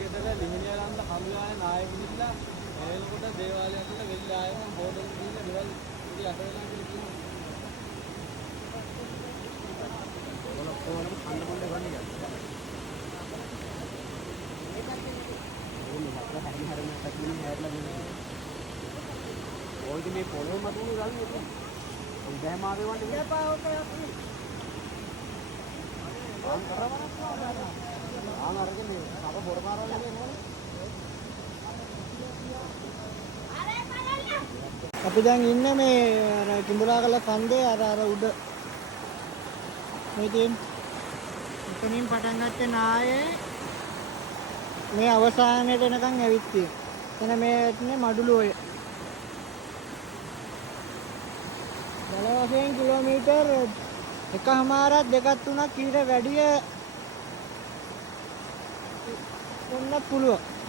ගෙදර ලිහිණිය ගන්න කමුලාවේ නාය ගිහිල්ලා එනකොට දේවාලය ඇතුළේ වෙල්ලා ආයෙම බෝඩල් ගිහිල්ලා ගෙවල් ඉතින් යට වෙලා කියලා කියනවා. ඔයගොල්ලෝ කොහොමද කන්න කොණ්ඩේ වන්නේ කියලා. ඕනේ අපිට හැරි හැරෙන්න පැතිලින් හැරලා දෙන්නේ. ඔයගේ මේ පොළොව මතුනේ ගන්නේ ඒක. උදෑම ආවේ වන්ට ඉඳපා ඔකේ අපි. ආන් කරවන්න ආන් අරගෙන අප බොර මාරවල යන්නේ නෝනේ. අපි දැන් ඉන්නේ මේ අර කිඹුරාගල කන්දේ අර උඩ මේ තියෙන එතනින් පටන් ගත්තේ නායේ මේ අවසානයට එනකන් ඇවිත් තියෙනවා. එතන මේ ඉන්නේ මඩුළු ඔය. දල වශයෙන් කිලෝමීටර් 1.5 2 3ක් ඊට වැඩිය වෙන්න පුළුවන්.